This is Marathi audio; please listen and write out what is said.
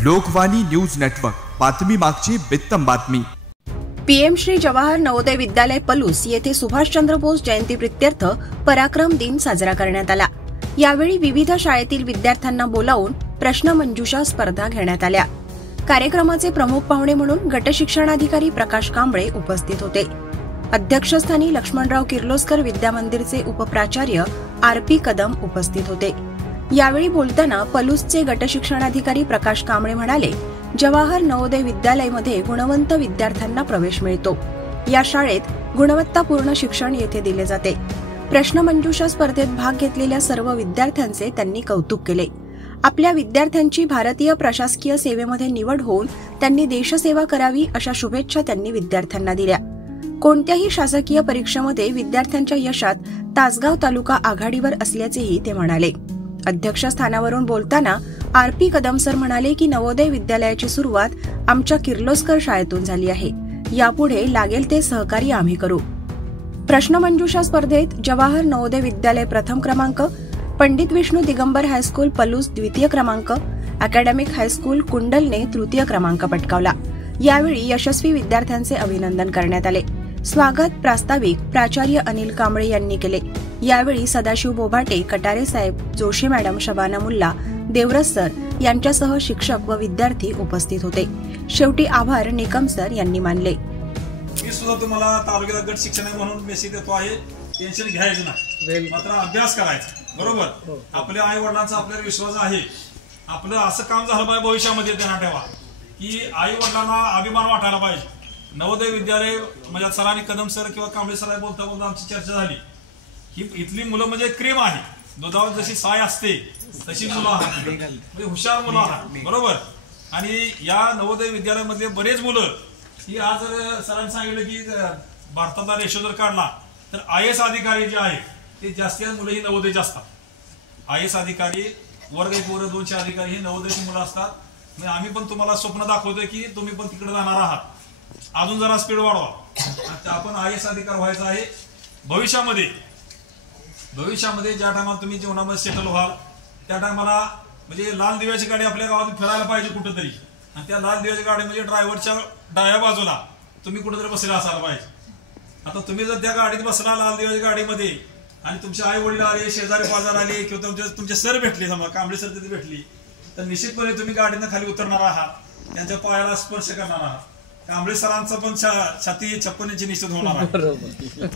लोकवाणी न्यूज नेटवर्क, बातमी मागची बित्तम बातमी। पीएम श्री जवाहर नवोदय विद्यालय पलूस येथे सुभाषचंद्र बोस जयंती प्रित्यर्थ पराक्रम दिन साजरा करण्यात आला। यावेळी विविध शाळेतील विद्यार्थ्यांना बोलावून प्रश्नमंजुषा स्पर्धा घेण्यात आल्या। कार्यक्रमाचे प्रमुख पाहुणे म्हणून गटशिक्षणाधिकारी प्रकाश कांबळे उपस्थित होते। अध्यक्षस्थानी लक्ष्मणराव किर्लोस्कर विद्यामंदिरचे उपप्राचार्य आरपी कदम उपस्थित होते। यावेळी बोलताना पलूसचे गटशिक्षणाधिकारी प्रकाश कांबळे म्हणाले, जवाहर नवोदय विद्यालयामध्ये गुणवंत विद्यार्थ्यांना प्रवेश मिळतो। या शाळेत गुणवत्तापूर्ण शिक्षण येथे दिले जाते। प्रश्नमंजुषा स्पर्धेत भाग घेतलेल्या सर्व विद्यार्थ्यांचे त्यांनी कौतुक केले। आपल्या विद्यार्थ्यांची भारतीय प्रशासकीय सेवेमध्ये निवड होऊन त्यांनी देशसेवा करावी अशा शुभेच्छा त्यांनी विद्यार्थ्यांना दिल्या। कोणत्याही शासकीय परीक्षेमध्ये विद्यार्थ्यांच्या यशात तासगाव तालुका आघाडीवर असल्याचेही ते म्हणाले। अध्यक्षस्थानावरून बोलताना आरपी कदम सर म्हणाले की नवोदय विद्यालयाची सुरुवात आमच्या किर्लोस्कर शाळेतून झाली आहे। यापुढे लागेल ते सहकार्य आम्ही करू। प्रश्नमंजुषा स्पर्धेत जवाहर नवोदय विद्यालय प्रथम क्रमांक, पंडित विष्णू दिगंबर हायस्कूल पलूस द्वितीय क्रमांक, अकॅडमिक हायस्कूल कुंडलने तृतीय क्रमांक पटकावला। यावेळी यशस्वी विद्यार्थ्यांचे अभिनंदन करण्यात आले। स्वागत प्रास्ताविक प्राचार्य अनिल कांबळे यांनी केले। यावेळी सदाशिव बोभाटे, कटारे साहेब, जोशी मॅडम, शबाना मुल्ला, देवरस सर यांच्यासह शिक्षक व विद्यार्थी उपस्थित होते। शेवटी आभार निकम सर यांनी मानले। मी सुद्धा तुम्हाला तालुक्याला गट शिक्षण म्हणून मेसेज देतो आहे, टेन्शन घ्यायचं नाही, मात्र अभ्यास करायचा। बरोबर, आपल्या आई वडिलांचा आपल्यावर विश्वास आहे। आपलं असं काम झालं पाहिजे भविष्यामध्ये, त्यांना ठेवा की आई वडिलांना अभिमान वाटायला पाहिजे। नवोदय विद्यालय म्हणजे सरांनी कदम सर किंवा कांबळे सर बोलता बोलता आमची चर्चा झाली ही इथली मुलं म्हणजे क्रीम आहे, दुधावर जशी साय असते तशी मुलं आहेत, म्हणजे हुशार मुलं आहेत। बरोबर, आणि या नवोदय विद्यालयामधले बरेच मुलं ही आज सरांनी सांगितलं की भारताचा रेशो जर काढला तर IAS अधिकारी जे आहेत ते जास्तीत मुलं ही नवोदयचे असतात। IAS अधिकारी वर्ग 1 वर्ग 2 चे अधिकारी ही नवोदयची मुलं असतात। आम्ही पण तुम्हाला स्वप्न दाखवतोय की तुम्ही पण तिकडे जाणार आहात, अजून जरा स्पीड वाढवा। आपण IAS अधिकारी व्हायचं आहे भविष्यामध्ये। ज्या टायमाला तुम्ही जीवनामध्ये सेटल व्हाल त्या टायमाला म्हणजे लाल दिव्याची गाडी आपल्या गावात फिरायला पाहिजे कुठेतरी, आणि त्या लाल दिव्याची गाडी म्हणजे ड्रायव्हरच्या डाव्या बाजूला तुम्ही कुठेतरी बसलेला असायला पाहिजे। आता तुम्ही जर त्या गाडीत बसला लाल दिव्याच्या गाडीमध्ये आणि तुमचे आई वडील आले, शेजारी पाजार आले किंवा तुमचे सर भेटले, समजा कांबळे सर तिथे भेटली, तर निश्चितपणे तुम्ही गाडीनं खाली उतरणार आहात, त्यांच्या पायाला स्पर्श करणार आहात। कांबळे सरांचं पण छाती 56 इंची निश्चित होणार आहे।